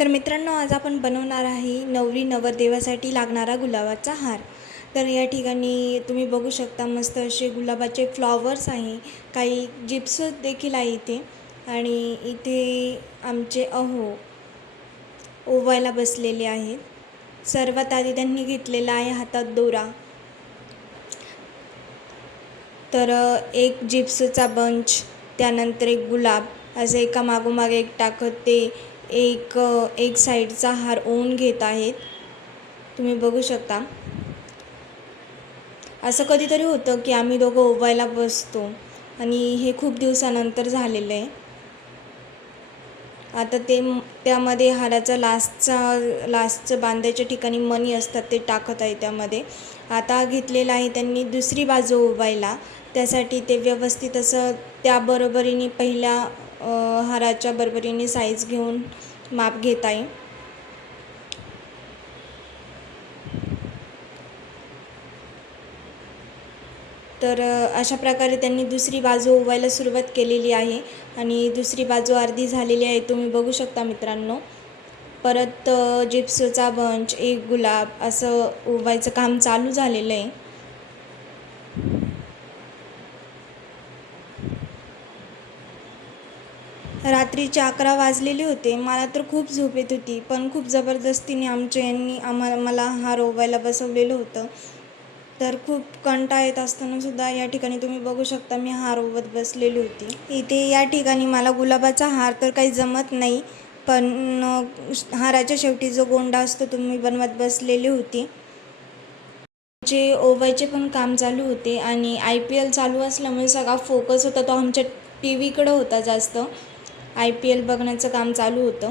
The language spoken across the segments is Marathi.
तर मित्रांनो, आज आपण बनवणार आहे नवरी नवरदेवासाठी लागणारा गुलाबाचा हार. तर या ठिकाणी तुम्ही बघू शकता मस्त असे गुलाबाचे फ्लॉवर्स आहे, काही जिप्स देखील आहे इथे. आणि इथे आमचे अहो ओवायला बसलेले आहेत. सर्वात आधी त्यांनी घेतलेला आहे हातात दोरा. तर एक जिप्सचा बंच, त्यानंतर एक गुलाब, असं एका मागोमाग एक टाकत ते एक साईडचा हार ओवून घेत आहेत. तुम्ही बघू शकता. असं कधीतरी होतं की आम्ही दोघं ओवायला बसतो आणि हे खूप दिवसानंतर झालेलं आहे. आता त्यामध्ये हाराचा लास्टचं बांधायच्या ठिकाणी मणी असतात ते टाकत आहे त्यामध्ये. आता घेतलेलं आहे त्यांनी दुसरी बाजू ओवायला. त्यासाठी ते व्यवस्थित असं त्या बरोबरीने पहिल्या हाराच्या बरोबरीने साईज घेऊन माप घेत आहे. तर अशा प्रकारे त्यांनी दुसरी बाजू ओवायला सुरुवात केलेली आहे आणि दुसरी बाजू अर्धी झालेली आहे. तुम्ही बघू शकता मित्रांनो. परत जिप्सचा बंच, एक गुलाब, असं ओवायचं काम चालू झालेलं आहे. रात्रीचे 11 वाजलेले होते. मला तर खूप झोप येत होती, पण खूप जबरदस्तीने आमच्या यांनी मला हार ओवायला बसवलेलं होतं. तर खूप कंटाळा येत असतानासुद्धा या ठिकाणी तुम्ही बघू शकता मी हार ओवत बसलेली होती. इथे या ठिकाणी मला गुलाबाचा हार तर काही जमत नाही, पण हाराच्या शेवटी जो गोंडा असतो तो मी बनवत बसलेली होती. जे ओवायचे पण काम चालू होते आणि IPL चालू असल्यामुळे सगळा फोकस होता तो आमच्या TVकडं होता जास्त. IPL बघण्याचं काम चालू होतं.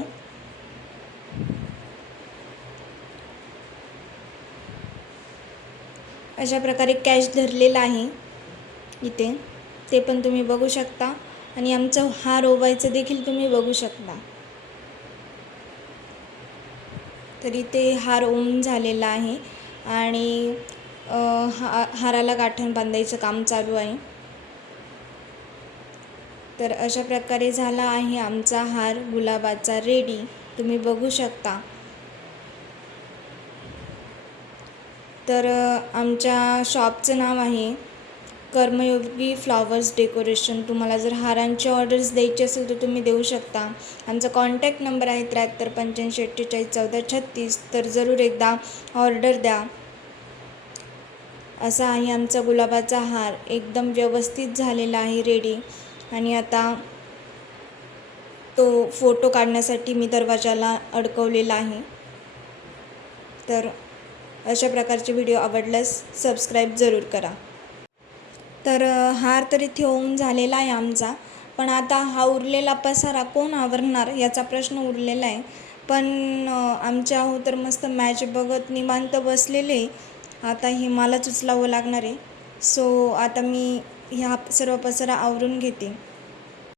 अशा प्रकारे कॅश धरलेला आहे इथे, ते पण तुम्ही बघू शकता. आणि आमचं हार ओवायचं देखील तुम्ही बघू शकता. तर इथे हार ओवून झालेला आहे आणि हाराला गाठण बांधायचं काम चालू आहे. तर अशा प्रकारे झाला आहे आमचा हार गुलाबाचा रेडी. तुम्ही बघू शकता. तर आमच्या शॉपचं नाव आहे कर्मयोगी फ्लॉवर्स डेकोरेशन. तुम्हाला जर हारांची ऑर्डर्स द्यायची असेल तर तुम्ही देऊ शकता. आमचा कॉन्टॅक्ट नंबर आहे 73 85 48 14 36. तर जरूर एकदा ऑर्डर द्या. असा आहे आमचा गुलाबाचा हार, एकदम व्यवस्थित झालेला आहे रेडी. आणि आता तो फोटो काढण्यासाठी मी दरवाजाला अडकवलेला आहे. तर अशा प्रकारचे व्हिडिओ आवडल्यास सबस्क्राईब जरूर करा. तर हार तर इथे होऊन झालेला आहे आमचा, पण आता हा उरलेला पसारा कोण आवरणार याचा प्रश्न उरलेला आहे. पण आमचे आहो तर मस्त मॅच बघत निवांत बसलेले. आता हे मलाच उचलावं लागणार आहे. सो आता मी ह्या सर्व पसारा आवरून घेते.